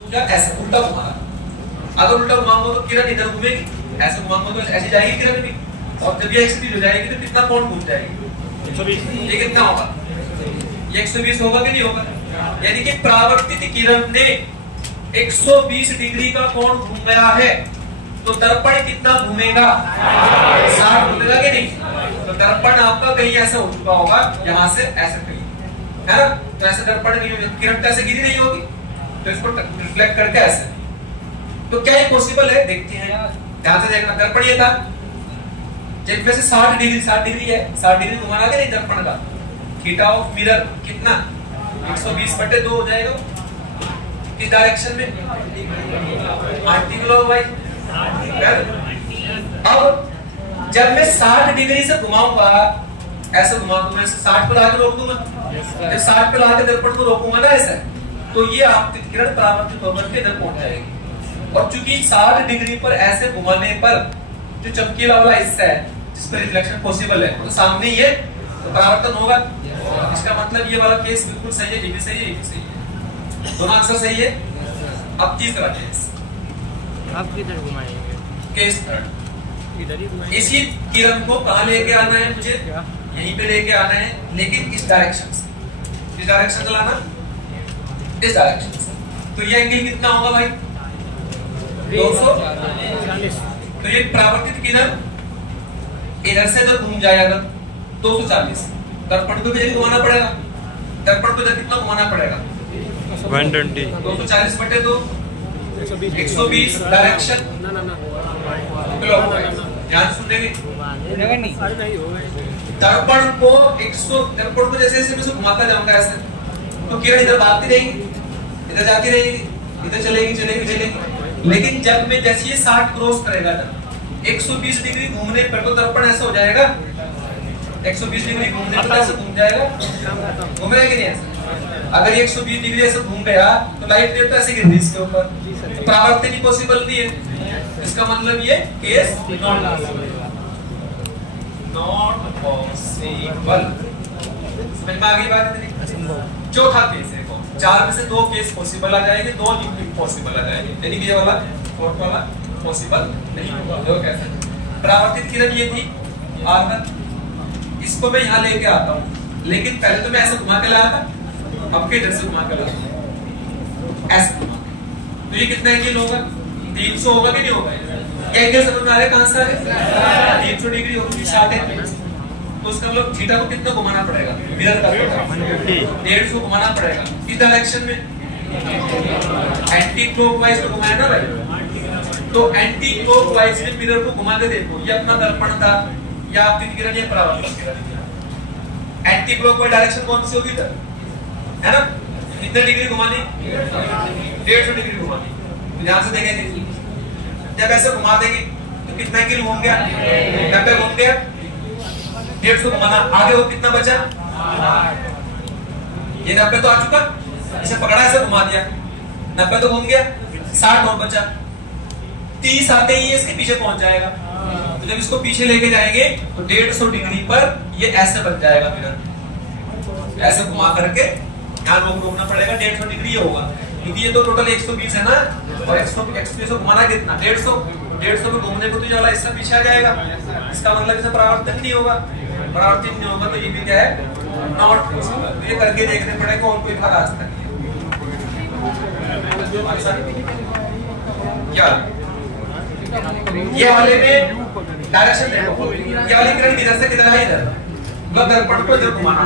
ऐसे उल्टा घुमाना। अगर उल्टा घुमाऊंगा तो किरण इधर घूमेगी, ऐसे घुमाऊंगा तो ऐसे जाएगी किरण भी, और जब ये 120 हो जाएगी तो कितना कोण घूम जाएगी? 120। ये कितना होगा? ये 120 होगा कि नहीं होगा? यानी कि परावर्तित किरण ने 120 डिग्री का कोण घूम गया है, तो दर्पण कितना घूमेगा? 60 घूमेगा कि नहीं? तो दर्पण आपका कहीं ऐसा हो चुका होगा, यहाँ से ऐसे कहीं, है ना? तो ऐसे दर्पण नहीं होगी, किरण कैसे गिरी नहीं होगी, तो इसको रिफ्लेक्ट करके ऐसे। तो क्या ये पॉसिबल है? देखते हैं, ध्यान से देखना। दर्पण ये था, जब वैसे 60 डिग्री है, 60 डिग्री घुमाना कि नहीं दर्पण का? थीटा ऑफ मिरर कितना? 120/2 हो जाएगा। किस डायरेक्शन में? Anti clockwise. अब जब मैं 60 डिग्री से घुमाऊंगा, ऐसे घुमाऊंगा, मैं 60 पर आके रोक दूंगा, जब 60 पर आके दर्पण को रोकूंगा ना ऐसे, तो ये आपतित किरण परावर्तित होकर के इधर पहुंच जाएगी। और चूंकि 60 डिग्री पर ऐसे घुमाने पर जो चमकीला वाला हिस्सा है जिस पर रिफ्लेक्शन पॉसिबल है, तो सामने ये तो परावर्तन होगा। इसका मतलब ये वाला केस बिल्कुल सही है, ये भी सही है, ये भी सही है, दोनों आंसर सही है। अब तीसरा केस, आप किधर घुमाएंगे? Case third. इधर ही घुमाएंगे। इसी किरण को कहाँ लेके आना है मुझे? यहीं पे लेके आना है, लेकिन इस डायरेक्शन से। इस डायरेक्शन से लाना, इस डायरेक्शन से। तो ये एंगल कितना होगा भाई? 240। तो ये परावर्तित किरण इधर से इधर घूम जाएगा 240। दर्पण को भी इधर घुमाना पड़ेगा, दर्पण को इधर कितना घुमाना पड़ेगा? 120। 240/2 120 डायरेक्शन क्लॉकवाइज। ध्यान सुनेंगे। दर्पण को 100, दर्पण को जैसे जैसे मैं घुमाता जाऊंगा ऐसे, तो किरण इधर भागती रहेगी, इधर जाती रहेगी, इधर चलेगी। लेकिन जब मैं जैसे ये 60 क्रॉस करेगा, जब 120 डिग्री घूमने पर तो दर्पण ऐसा हो जाएगा, 120 डिग्री घूमने पर ऐसे घूम जाएगा, घूमेगा कि नहीं ऐसे? अगर ये 120 डिग्री ऐसे घूम गया तो लाइट वेव तो ऐसे गिर रही इसके ऊपर, तो परावर्तन ही पॉसिबल नहीं है। इसका मतलब ये केस नॉट पॉसिबल। समझ में आ गई बात? चौथा केस है, 4 में से 2 केस पॉसिबल आ जाएंगे, 2 इम्पॉसिबल आ जाएंगे, यानी कि ये वाला फोर्थ वाला पॉसिबल नहीं होगा। देखो कैसे परावर्तित किरण ये थी R1, इसको मैं यहाँ लेके आता हूँ, लेकिन पहले तो मैं ऐसे घुमा के लाया था, अब के इधर से घुमा के लाता हूँ, ऐसे घुमा के। तो ये कितना एंगल होगा? 300 होगा कि नहीं होगा? एंगल समझ में आ रहा है कहां से आ रहा है? 300 डिग्री होगी, 60 तो उसका मतलब थीटा को कितना घुमाना पड़ेगा? मिरर का 150 घुमाना पड़ेगा। इस डायरेक्शन में एंटी क्लॉकवाइज को घुमाया ना भाई, तो एंटी क्लॉकवाइज में मिरर को घुमा के देखो, ये अपना दर्पण था, या आपतित किरण, या परावर्तित किरण। एंटी क्लॉकवाइज डायरेक्शन कौन सी होगी इधर, है ना? कितने डिग्री घुमानी? 150 डिग्री घुमानी। ध्यान से देखेंगे, जब ऐसे घुमा देंगे तो कितना एंगल घूम गया? 90 घूम गया। 150 घुमाना, आगे वो कितना बचा? ये 90 तो आ चुका, इसे पकड़ा ऐसे घुमा दिया, 90 तो घूम गया, 60 और बचा। 30 आते ही इसके पीछे पहुंच जाएगा। तो जब इसको पीछे लेके जाएंगे तो 150 डिग्री पर ये ऐसे बन जाएगा मिरर, ऐसे घुमा करके यहाँ रोकना पड़ेगा। 150 डिग्री ये होगा, क्योंकि ये तो टोटल 120 है ना, और 120 को घुमाना कितना? 150 में घूमने को तो ये वाला हिस्सा पीछे आ जाएगा। इसका मतलब इसे परावर्तन नहीं होगा, परावर्तन नहीं होगा, तो ये भी क्या है? Not possible. तो ये करके देखने पड़ेगा, और कोई रास्ता नहीं है। क्या ये वाले में डायरेक्शन देखो, ये वाली किरण किधर से किधर है? इधर, मतलब दर्पण को इधर घुमाना,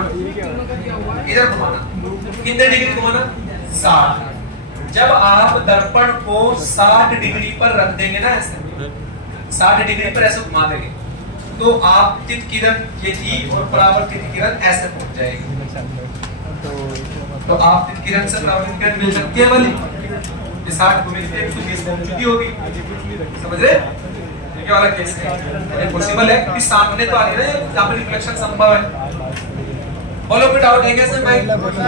इधर घुमाना, कितने डिग्री घुमाना? 60। जब आप दर्पण को 60 डिग्री पर रख देंगे ना, ऐसे 60 डिग्री पर ऐसे घुमा देंगे, तो आपतित किरण ये थी और परावर्तित किरण ऐसे पहुंच जाएगी। तो आपतित किरण से परावर्तित किरण मिल सकती है वाली, 60 घूमेगी तो 120 पहुंच चुकी होगी। समझ रहे? ये वाला केस है, पॉसिबल है, क्योंकि सामने तो आ रही है ना, यहाँ पर रिफ्लेक्शन संभव है। बोलो कोई डाउट है क्या सर भाई?